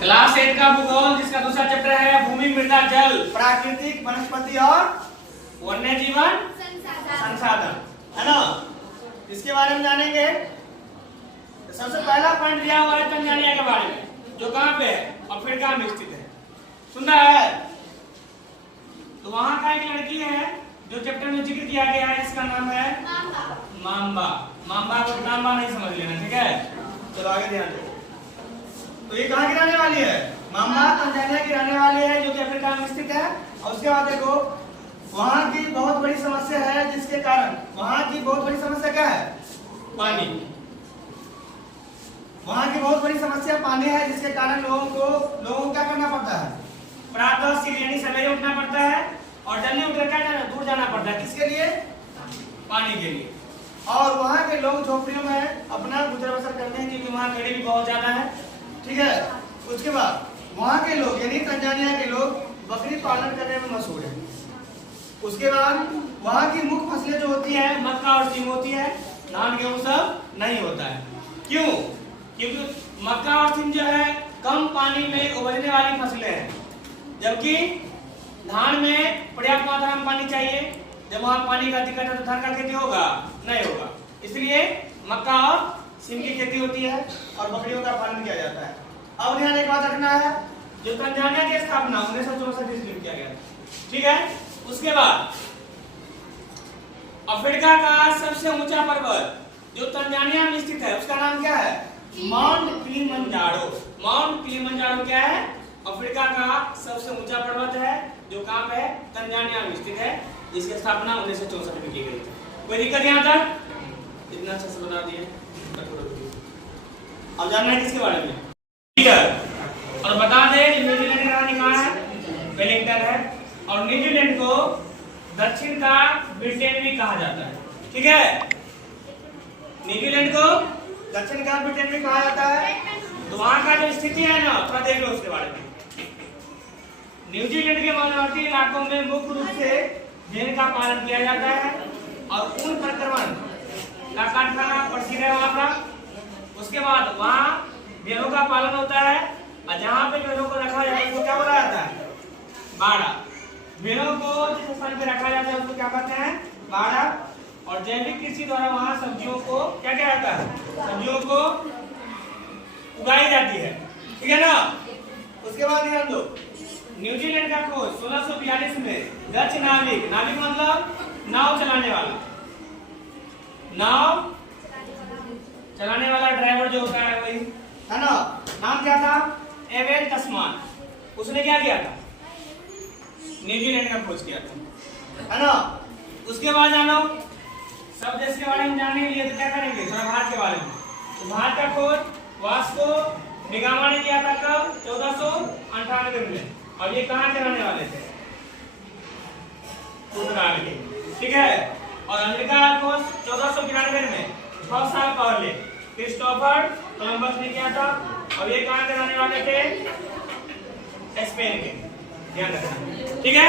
Class 8 का भूगोल जिसका दूसरा चैप्टर है भूमि, मृदा, जल, प्राकृतिक, वनस्पति और वन्य जीवन संसाधन, है ना। इसके बारे में जानेंगे। तो सबसे पहला पॉइंट दिया हुआ है तंजानिया के बारे में, जो कहाँ पे है? अफ्रीका में स्थित है। सुन रहा है? तो वहां का एक लड़की है जो चैप्टर में जिक्र किया गया है, इसका नाम है माम्बा। माम्बा को नाम्बा नहीं समझ लेना, ठीक है? चलो आगे ध्यान दो। तो ये कहाँ की रहने वाली है? माम्बा तंजानिया की रहने वाली है, जो कि अफ्रीका में स्थित है। और उसके बाद देखो, वहां की बहुत बड़ी समस्या है, जिसके कारण वहां की बहुत बड़ी समस्या क्या है? पानी। वहां की बहुत बड़ी समस्या पानी है, जिसके कारण लोगों को क्या करना पड़ता है? प्रातः यानी सवेरे उठना पड़ता है और जल्दी उठकर क्या करना? दूर जाना पड़ता है। किसके लिए? पानी के लिए। और वहाँ के लोग झोपड़ियों में अपना गुजर बसर करते हैं, क्योंकि वहाँ गरीबी बहुत ज्यादा है, ठीक है। उसके बाद वहाँ के लोग यानी तंजानिया के लोग बकरी पालन करने में मशहूर है। उसके बाद वहाँ की मुख्य फसलें जो होती है मक्का और सीम होती है, धान गेहूं सब नहीं होता है। क्यों? क्योंकि मक्का और सीम जो है कम पानी में उबलने वाली फसलें हैं, जबकि धान में पर्याप्त मात्रा में पानी चाहिए। जब वहां पानी का दिक्कत है तो धान का खेती होगा? नहीं होगा। इसलिए मक्का और सीम की खेती होती है और बकरियों का पालन किया जाता है। अब ध्यान एक बात रखना है, जो तंजानिया की स्थापना 1964 ईस्वी में किया गया, ठीक है। उसके बाद अफ्रीका का सबसे ऊंचा पर्वत जो तंजानिया में स्थित है, उसका नाम क्या है? Mount Kilimanjaro. माउंट किलिमंजारो क्या है? अफ्रीका का सबसे ऊंचा पर्वत है, जो कहां पे है? तंजानिया में स्थित है, जिसकी स्थापना 1964 में की गई थी। कोई दिक्कत यहाँ तक? इतना अच्छा से बता दिए। अब जानना है किसके बारे में? ठीक है। और बता दें न्यूजीलैंड की रानी कहाँ है? वेलिंगटन है। और न्यूजीलैंड को दक्षिण का ब्रिटेन भी कहा जाता है, ठीक है। न्यूजीलैंड को दक्षिण का ब्रिटेन भी कहा जाता है। तो वहां का जो स्थिति है ना, थोड़ा देख लो उसके बारे में। न्यूजीलैंड के वनवर्ती इलाकों में मुख्य रूप से भेड़ का पालन किया जाता है और ऊन प्रक्रमण का कारखाना प्रसिद्ध है वहां का। उसके बाद वहां भेड़ों का पालन होता है और जहां पे भेड़ों को रखा जाता है उसको क्या बोला जाता है? बाड़ा। भेड़ों को जिस स्थान पे रखा जाता है उसको क्या कहते हैं? बाड़ा। और जैविक कृषि द्वारा वहां सब्जियों को क्या किया जाता है? सब्जियों को उगाई जाती है, ठीक है ना। उसके बाद ध्यान दो, न्यूजीलैंड का खोज 1642 में डच नाविक मतलब नाव चलाने वाला ड्राइवर जो होता है वही, है ना। नाम क्या था? एबेल तस्मान। उसने क्या किया था? न्यूजीलैंड का खोज किया था, है ना। उसके बाद जानो, सब देश के बारे में जानने के लिए तो क्या करेंगे? थोड़ा भारत के बारे में। तो भारत का खोज वास्को डिगामा ने किया था कब? 1498 में। और ये कहाँ के रहने वाले थे? पुर्तगाल के, ठीक है। और अमेरिका का खोज 1492 में, 6 साल पहले क्रिस्टोफर कोलंबस ने किया था। और ये कहाँ के रहने वाले थे? स्पेन के। ध्यान रखना, ठीक है।